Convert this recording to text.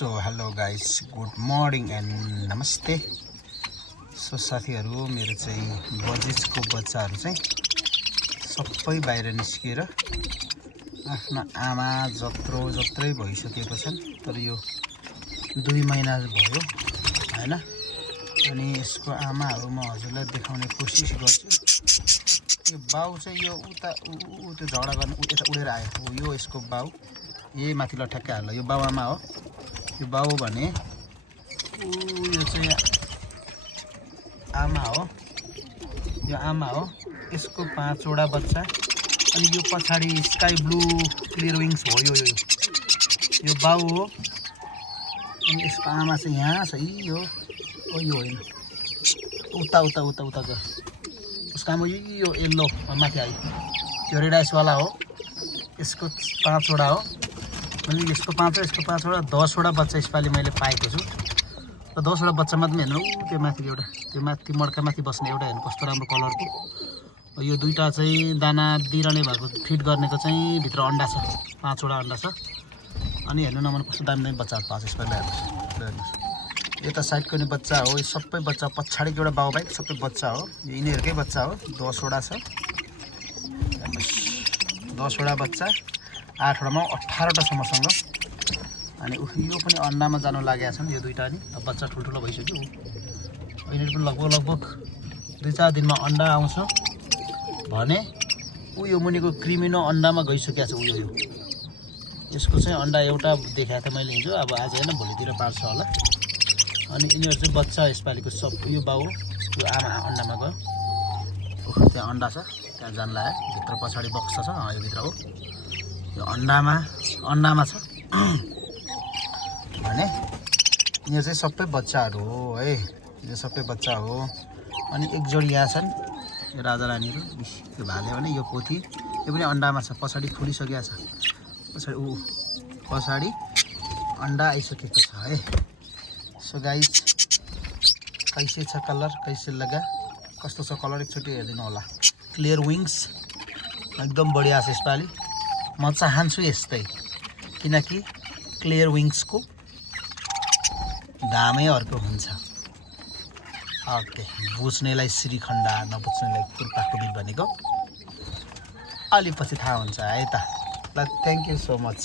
So hello guys, good morning and नमस्ते। So साथीहरू, मेरो चाहिँ बजिसको बच्चाहरू चाहिँ सबै बाहिर निस्किएर आफ्नो आमा जत्रै भइसकेको छन्। तर यो 2 महिना भयो हैन। अनि यसको आमाहरू म हजुरलाई देखाउने कोसिस गर्छु। यो बाउ चाहिँ यो उता त्यो झगडा गर्न यता उडेर आयो। यो यसको बाउ, यही माथिल्लो ठ्याक्कै हाल्यो। यो बाउ आमा हो। यो बाउ भने यो चाहिँ आमा हो। यो आमा हो। यसको 5 वटा बच्चा। अनि यो पछाडि स्काई ब्लू क्लियर विङ्स हो। यो बाउ हो। अनि यसको आमा चाहिँ यहाँ छ। यो यो होइन, उता गयो। उसको आमा यो येल्लो माथि आयो। यो रेड आइसवाला हो। यसको 5 वटा हो। अनि यसको 5 वटा, यसको 5 वटा, 10 वटा बच्चा यसपालि मैले पाएको छु। र 10 वटा बच्चामा पनि हेर्नु, त्यो माथि एउटा, त्यो माथि मड्का माथि बस्ने एउटा हेर्नु कस्तो राम्रो कलरको। यो दुईटा चाहिँ दाना दिइरहने भएको, फिड गर्नेको चाहिँ भित्र अन्डा छ। 5 वटा अन्डा छ। अनि हेर्नु न, मन कस्तो दामी बच्चाहरू पाएको छ यसपालि। हेर्नुहोस्, यता साइडको नि बच्चा हो। यो सबै बच्चा, पछाडिको एउटा बाउ बाहेक सबै बच्चा हो। यो यिनीहरूकै बच्चा हो। 10 वटा छ। हेर्नुहोस्, 10 वटा बच्चा, 8 वटामा 18 वटा छ मसँग। अनि यो पनि अन्डामा जानु लागेका छन्। यो दुईटा नि अब बच्चा ठुल्ठुलो भइसक्यो। यिनीहरू पनि लगभग 2-4 दिनमा अन्डा आउँछ भने यो मुनिको क्रिमिनो अन्डामा गइसकेको छ। यो यसको चाहिँ अन्डा एउटा देखाएको थिएँ मैले हिजो। अब आज होइन, भोलितिर पार्छ होला। अनि यिनीहरू चाहिँ बच्चा यसपालिको सब। यो बाउ, यो आमा अन्डामा गयो। त्यहाँ अन्डा छ, त्यहाँ जान लाग्यो। भित्र पछाडि बक्स छ। यो भित्र हो। यो अन्डामा छ भने यो चाहिँ सबै बच्चाहरू हो है। यो सबै बच्चा हो। अनि एक जोडी यहाँ छन्, यो राजा रानीहरू। यो भाले भने यो पोथी, यो पनि अन्डामा छ। पछाडि फुलिसकेको छ। पछाडि अन्डा आइसकेको छ है। सो गाइस, कैसे छ कलर, कैसे लगा, कस्तो छ कलर एकचोटि हेरिदिनु होला। क्लियर विङ्स एकदम बढिया छ यसपालि। म चाहन्छु यस्तै, किनकि क्लियर विङ्सको दामै अर्को हुन्छ। ओके, बुझ्नेलाई श्रीखण्डा, नबुझ्नेलाई कुर्पाकुबिल भनेको अलि पछि थाहा हुन्छ है त। ल, थ्याङ्क यू सो मच।